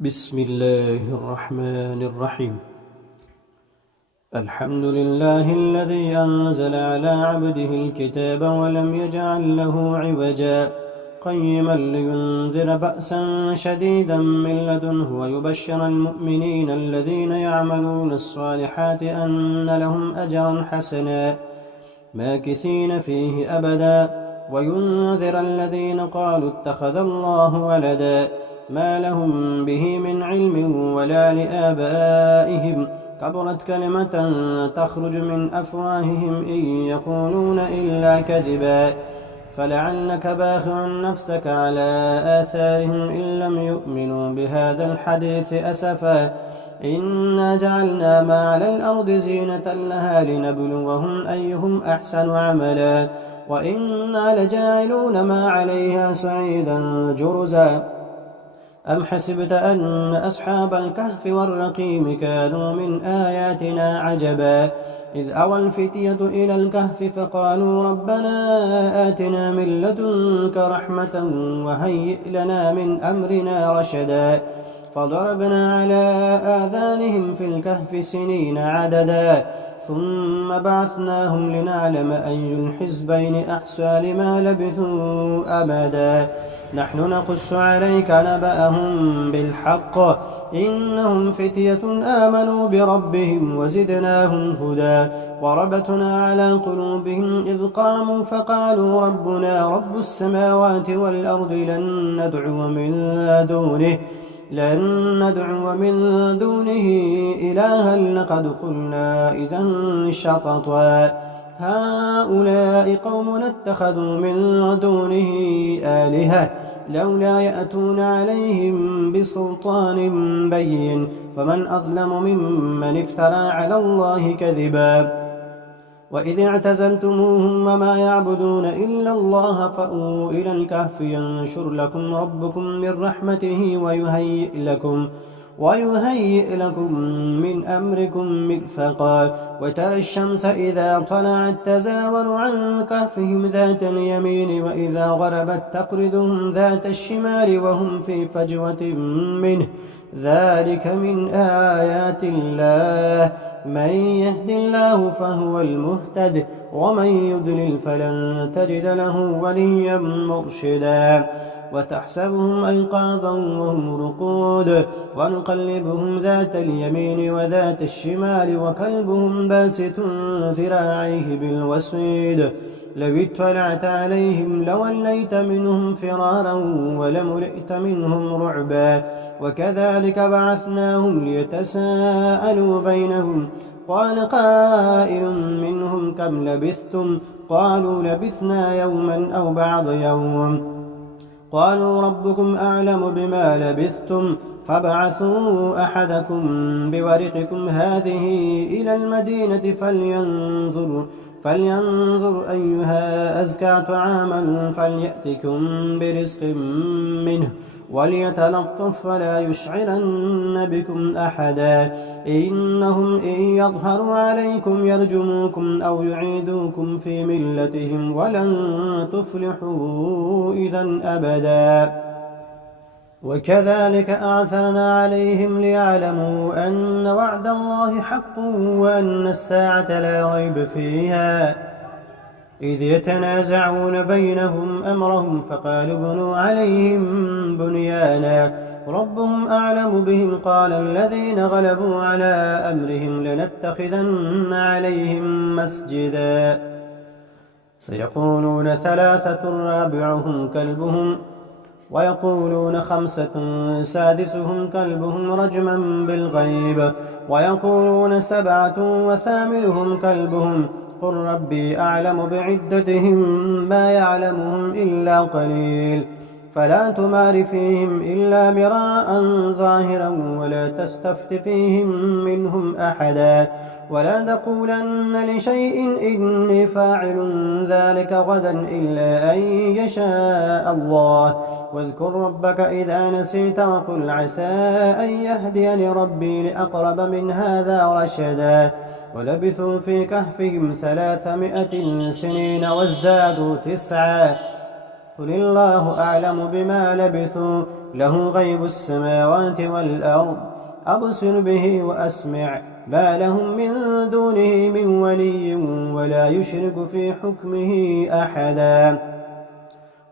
بسم الله الرحمن الرحيم. الحمد لله الذي أنزل على عبده الكتاب ولم يجعل له عوجا قيما لينذر بأسا شديدا من لدنه ويبشر المؤمنين الذين يعملون الصالحات أن لهم أجرا حسنا ماكثين فيه أبدا وينذر الذين قالوا اتخذ الله ولدا ما لهم به من علم ولا لآبائهم كبرت كلمة تخرج من أفواههم إن يقولون إلا كذبا فلعلك باخع نفسك على آثارهم إن لم يؤمنوا بهذا الحديث أسفا إنا جعلنا ما على الأرض زينة لها لنبلوهم أيهم أحسن عملا وإنا لجاعلون ما عليها صعيدا جرزا أم حسبت أن أصحاب الكهف والرقيم كانوا من آياتنا عجبا إذ أوى الفتية إلى الكهف فقالوا ربنا آتنا من لدنك رحمة وهيئ لنا من أمرنا رشدا فضربنا على آذانهم في الكهف سنين عددا ثم بعثناهم لنعلم أي الحزبين أحصى لما لبثوا أمدا نحن نقص عليك نبأهم بالحق إنهم فتية آمنوا بربهم وزدناهم هدى وربتنا على قلوبهم إذ قاموا فقالوا ربنا رب السماوات والأرض لن ندعو من دونه إلها لقد قلنا إذا شططا هؤلاء قوم اتخذوا من دونه آلهة لولا يأتون عليهم بسلطان بين فمن أظلم ممن افترى على الله كذبا وإذ اعتزلتموهم وما يعبدون إلا الله فأووا إلى الكهف ينشر لكم ربكم من رحمته ويهيئ لكم من أمركم مرفقا وترى الشمس إذا طلعت تزاور عن كهفهم ذات اليمين وإذا غربت تقرضهم ذات الشمال وهم في فجوة منه ذلك من آيات الله من يهد الله فهو المهتد ومن يضلل فلن تجد له وليا مرشدا وتحسبهم أيقاظا وهم رقود ونقلبهم ذات اليمين وذات الشمال وكلبهم باسط ذراعيه بالوسيد لو اطلعت عليهم لوليت منهم فرارا ولملئت منهم رعبا وكذلك بعثناهم ليتساءلوا بينهم قال قائل منهم كم لبثتم قالوا لبثنا يوما أو بعض يوم قالوا ربكم أعلم بما لبثتم فابعثوا أحدكم بورقكم هذه إلى المدينة فلينظر أيها أزكى طعاما فليأتكم برزق منه وليتلطف ولا يشعرن بكم أحدا إنهم إن يظهروا عليكم يرجموكم أو يعيدوكم في ملتهم ولن تفلحوا إذا أبدا وكذلك أعثرنا عليهم ليعلموا أن وعد الله حق وأن الساعة لا ريب فيها إذ يتنازعون بينهم أمرهم فقالوا ابنوا عليهم بنيانا ربهم أعلم بهم قال الذين غلبوا على أمرهم لنتخذن عليهم مسجدا سيقولون ثلاثة رابعهم كلبهم ويقولون خمسة سادسهم كلبهم رجما بالغيب ويقولون سبعة وثامنهم كلبهم قل ربي أعلم بعدتهم ما يعلمهم إلا قليل فلا تمار فيهم إلا مراء ظاهرا ولا تستفت فيهم منهم أحدا ولا تقولن لشيء إني فاعل ذلك غدا إلا أن يشاء الله واذكر ربك إذا نسيت وقل عسى أن يهديني ربي لأقرب من هذا رشدا ولبثوا في كهفهم 300 سنين وازدادوا 9 قل الله أعلم بما لبثوا له غيب السماوات والأرض أبصر به وأسمع ما لهم من دونه من ولي ولا يشرك في حكمه أحدا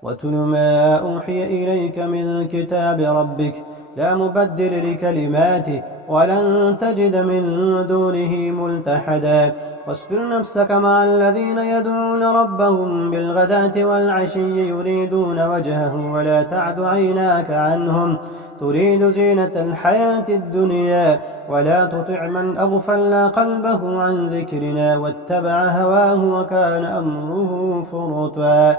واتل ما أوحي إليك من كتاب ربك لا مبدل لكلماته ولن تجد من دونه ملتحدا واصبر نفسك مع الذين يدعون ربهم بالغداة والعشي يريدون وجهه ولا تعد عيناك عنهم تريد زينة الحياة الدنيا ولا تطع من أغفلنا قلبه عن ذكرنا واتبع هواه وكان أمره فرطا